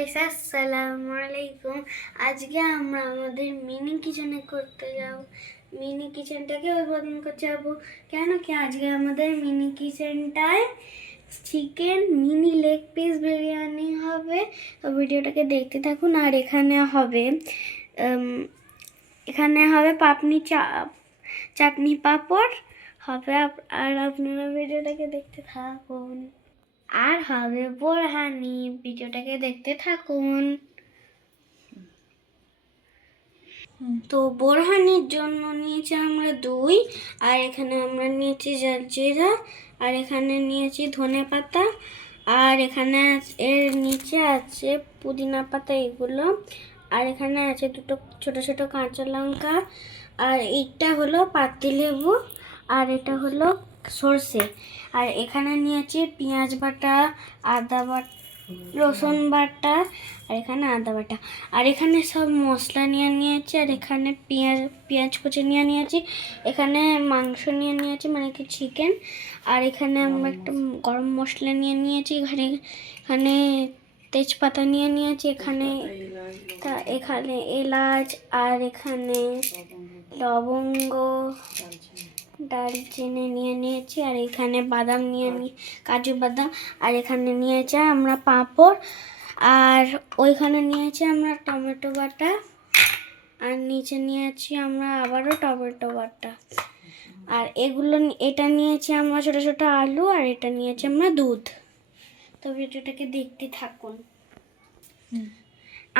Guys, আসসালামু আলাইকুম। আজকে আমরা আমাদের মিনি কিচেনে করতে যাব। মিনি কিচেনটাকে উদ্বোধন করতে যাব কেন কি আজকে আমাদের মিনি কিচেনটায় chicken mini leg piece biryani হবে। তো ভিডিওটাকে দেখতে থাকুন। আর এখানে হবে চাটনি পাঁপড় হবে। আর আপনারা ভিডিওটাকে দেখতে থাকুন। আর হবে বোরহানি, ভিডিওটাকে দেখতে থাকুন। তো বোরহানির জন্য নিয়েছি আমরা দই, আর এখানে আমরা নিয়েছি জিরা, আর এখানে নিয়েছি ধনেপাতা, আর এখানে এর নিচে আছে পুদিনা পাতা এগুলো, আর এখানে আছে দুটো ছোট ছোট কাঁচা লঙ্কা, আর এইটা হলো পাতিলেবু, আর এটা হলো সর্ষে, আর এখানে নিয়েছি পেঁয়াজ বাটা, আদা বাটা, রসুন বাটা, আর এখানে আদা বাটা, আর এখানে সব মশলা নিয়ে নিয়েছি। আর এখানে পেঁয়াজ কুচি নিয়ে নিয়েছি, এখানে মাংস নিয়ে নিয়েছি মানে কি চিকেন, আর এখানে আমরা একটা গরম মশলা নিয়ে নিয়েছি, এখানে তেজপাতা নিয়ে নিয়েছি, এখানে এলাচ, আর এখানে লবঙ্গ, দারচিনি নিয়ে নিয়েছি, আর এখানে বাদাম কাজু বাদাম, আর এখানে নিয়েছি আমরা পাঁপড়, আর ওইখানে নিয়েছি আমরা টমেটো বাটা, আর নিচে নিয়েছি আমরা আবারও টমেটো বাটা, আর এটা নিয়েছি আমরা ছোট ছোট আলু, আর এটা নিয়েছি আমরা দুধ। তো ভিডিওটাকে দেখতে থাকুন।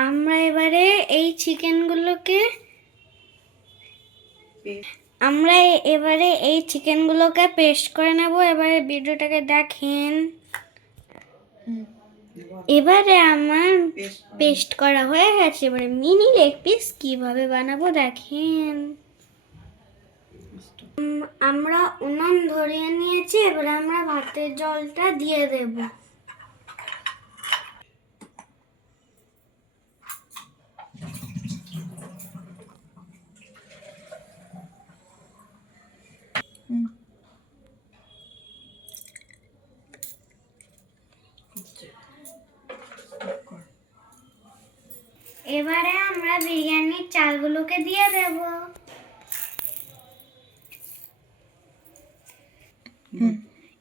আমরা এবারে এই চিকেনগুলোকে পেস্ট করে নেব। এবারে ভিডিওটাকে দেখেন। এবারে আমার পেস্ট করা হয়ে গেছে। এবারে মিনি লেগ পিস কিভাবে বানাবো দেখেন। আমরা উনুন ধরিয়ে নিয়েছি। এবারে আমরা ভাতের জলটা দিয়ে দেব। এবারে আমরা বিরিয়ানির চালগুলোকে দিয়ে দেব।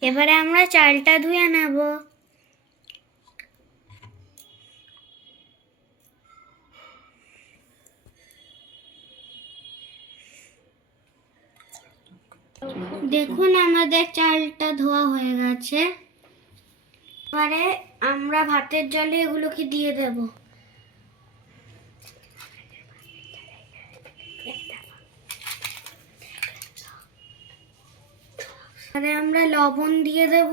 এবারে আমরা চালটা ধুয়ে নেব। দেখুন আমাদের চালটা ধোয়া হয়ে গেছে। এবারে আমরা ভাতের জলে এগুলোকে দিয়ে দেব। এবারে আমরা লবণ দিয়ে দেব।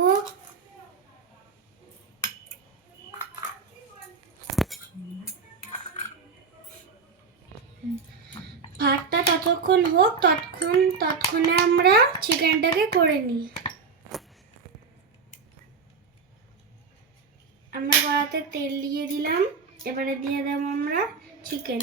ভাতটা ততক্ষণ হোক, ততক্ষণে আমরা চিকেনটাকে করে নিই। আমরা কড়াতে তেল দিয়ে দিলাম। এবারে দিয়ে দেব আমরা চিকেন।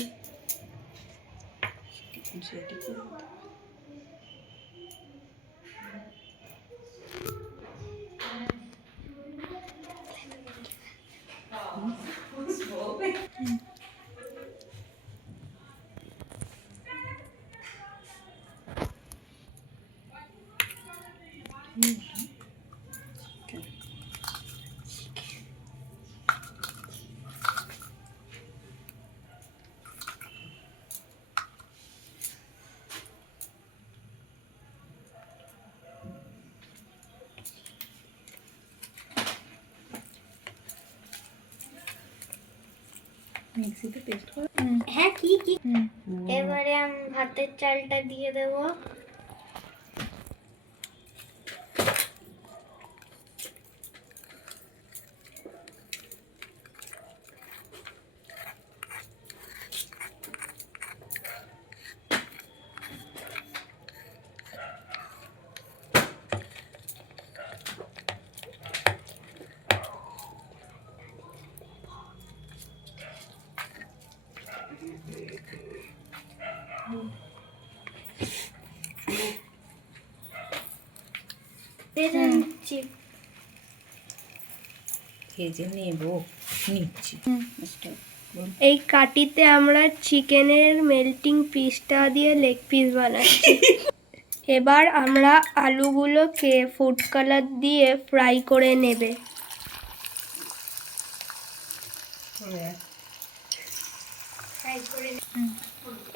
মিক্সিতে পেস্ট করে হ্যাঁ কি এবারে আমি ভাতের চালটা দিয়ে দেব। ভেজে নেব। নিচ্ছি। এই কাটিতে আমরা চিকেনের মেল্টিং পিসটা দিয়ে লেগ পিস বানাচ্ছি। এবার আমরা আলুগুলোকে ফুড কালার দিয়ে ফ্রাই করে নেবে।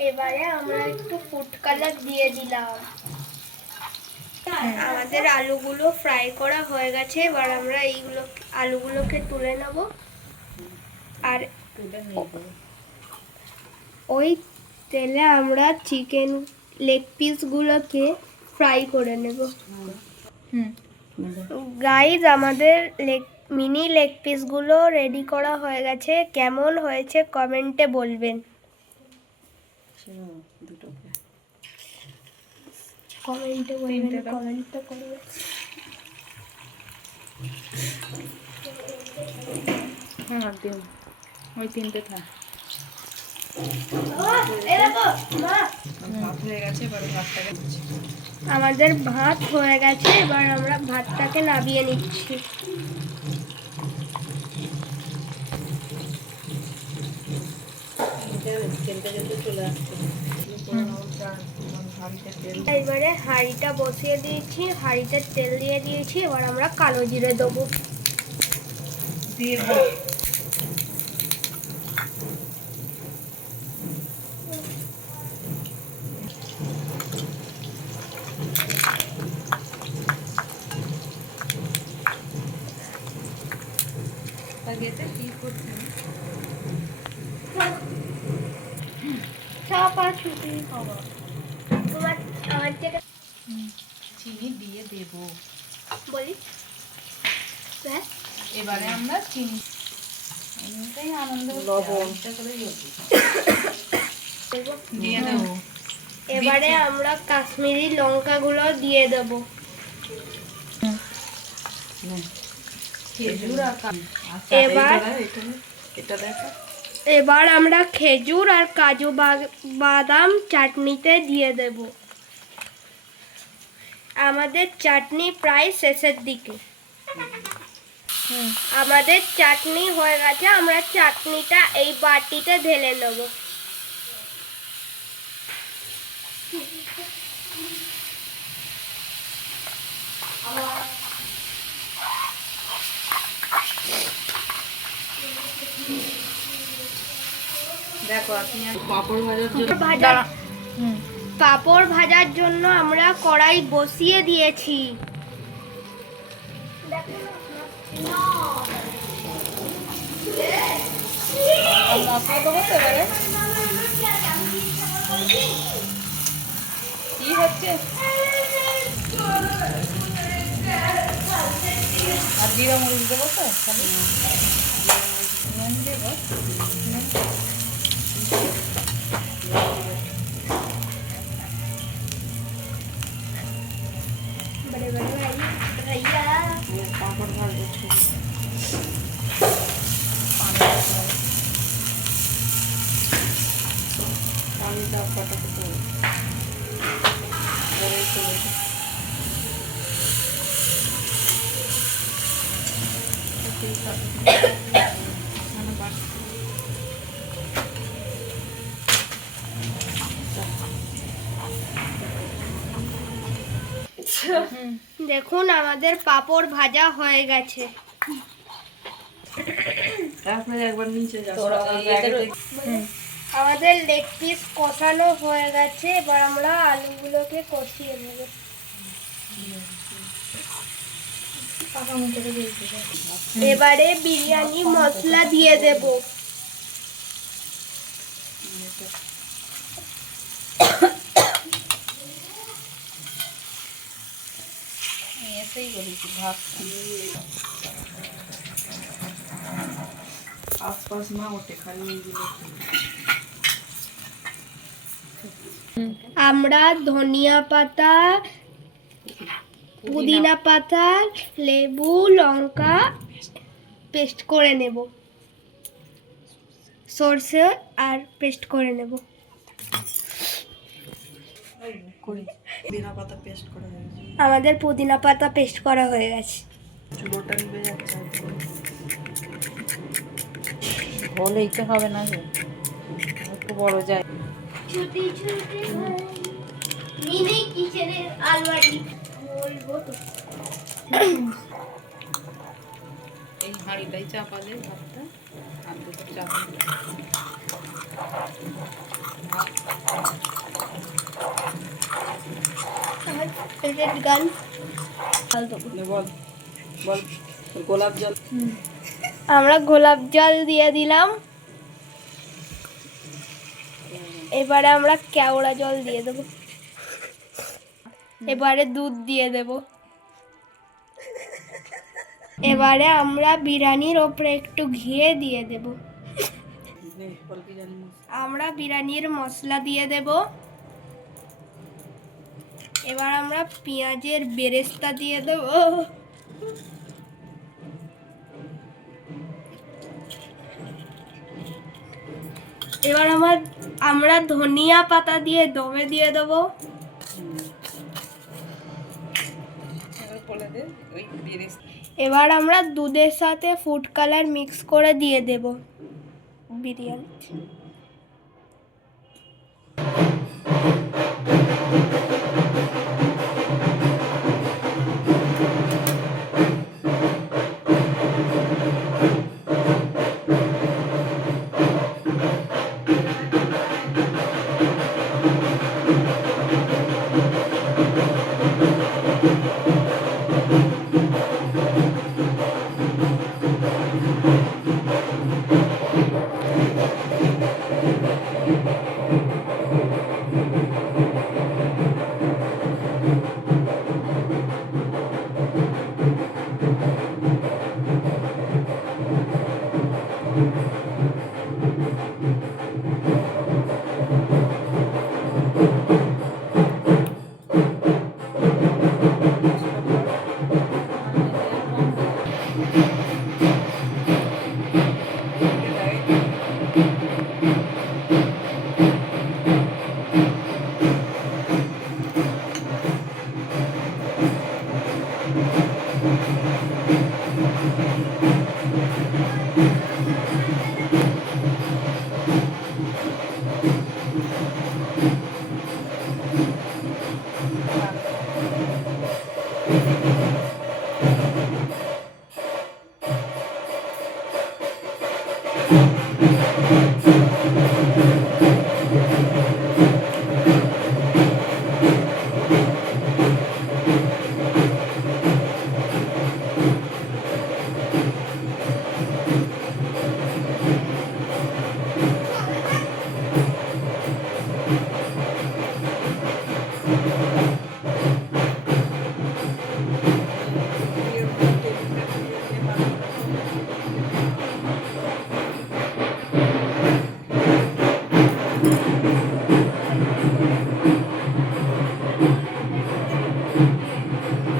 এবারে আমরা একটু ফুড কালার দিয়ে দিলাম। আমাদের আলুগুলো ফ্রাই করা হয়ে গেছে। এবার আমরা আলুগুলোকে তুলে নেব আর ওই তেলে আমরা চিকেন লেগ পিসগুলোকে ফ্রাই করে নেব। গাইজ, আমাদের মিনি লেগ পিসগুলো রেডি করা হয়ে গেছে। কেমন হয়েছে কমেন্টে বলবেন। কমেন্টে করবেন। হ্যাঁ দিও, ওই তিনটে থাক। ভাত হয়ে গেছে, এবারে ভাতটাকে দিচ্ছি। আমাদের ভাত হয়ে গেছে, এবার আমরা ভাতটাকে নামিয়ে নিচ্ছি। এবারে হাঁড়িটা বসিয়ে দিয়েছি, হাঁড়িতে তেল দিয়ে দিয়েছি। এবার আমরা কালো জিরে দেবো। চিনি দিয়ে দেব। বলি এবারে আমরা চিনি আনন্দ দিয়ে দেব। এবারে আমরা কাশ্মীরি লঙ্কাগুলো দিয়ে দেব। খেজুর আর এবার আমরা খেজুর আর কাজু বাদাম চাটনিতে দিয়ে দেব। আমাদের চাটনি প্রায় শেষের দিকে। আমাদের চাটনি হয়ে গেছে। আমরা চাটনিটা এই বাটিতে ঢেলে নেব। দেখো আপনি পাপড় ভাজার জন্য পাঁপড় ভাজার জন্য আমরা কড়াই বসিয়ে দিয়েছি। মশলা দেবো তো এবারে। কি হচ্ছে? আর জিরা মরিচ দেবো তো নুন দেবো। পাঁপড় ভাজবো। পানিটা ফটাফট দেখুন, আমাদের পাঁপড় ভাজা হয়ে গেছে। তারপরে একবার নিচে যাও। আমাদের লেগ পিস কষানো হয়ে গেছে। এবার আমরা আলুগুলোকে কষিয়ে নেব। এবারে বিরিয়ানি মশলা দিয়ে দেব। এসেই বলেছি ভাত আশপাশ না ওঠে, খালি এইগুলো। আমরা ধনিয়া পাতা, পুদিনা পাতা, লেবু, লঙ্কা পেস্ট করে নেব। সরষে আর পেস্ট করে নেব। পুদিনা পাতা পেস্ট করা হয়ে গেছে। আমাদের পুদিনা পাতা পেস্ট করা হয়ে গেছে। চুলোটা নিভে যাচ্ছে। হলেই তো হবে না যে, একটু বড় যায়। ছোটি ছোটি মিনি কিচেনের আলমারি বলবো তো। এই হাঁড়িটাই চাপা দে ভাতটা, আর দুটো চাপা দে। আর ফেভারিট গান বল বল, গোলাপ জল। আমরা গোলাপ জল দিয়ে দিলাম। এবারে আমরা কেওড়া জল দিয়ে দেবো। এবারে দুধ দিয়ে দেব। এবারে আমরা বিরিয়ানির ওপরে একটু ঘিয়ে দিয়ে দেব। বল কি জানি না। আমরা বিরিয়ানির মশলা দিয়ে দেব। এবার আমরা পেঁয়াজের বেরেস্তা দিয়ে দেব। এবার আমরা ধনিয়া পাতা দিয়ে দমে দিয়ে দেবো। এবার বলে দে ওই বেরেস্তা। এবার আমরা দুধের সাথে ফুড কালার মিক্স করে দিয়ে দেব বিরিয়ানি।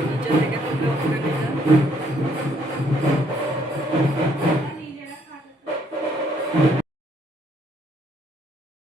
নিচে থেকে তুলে উপরে নিয়ে যা।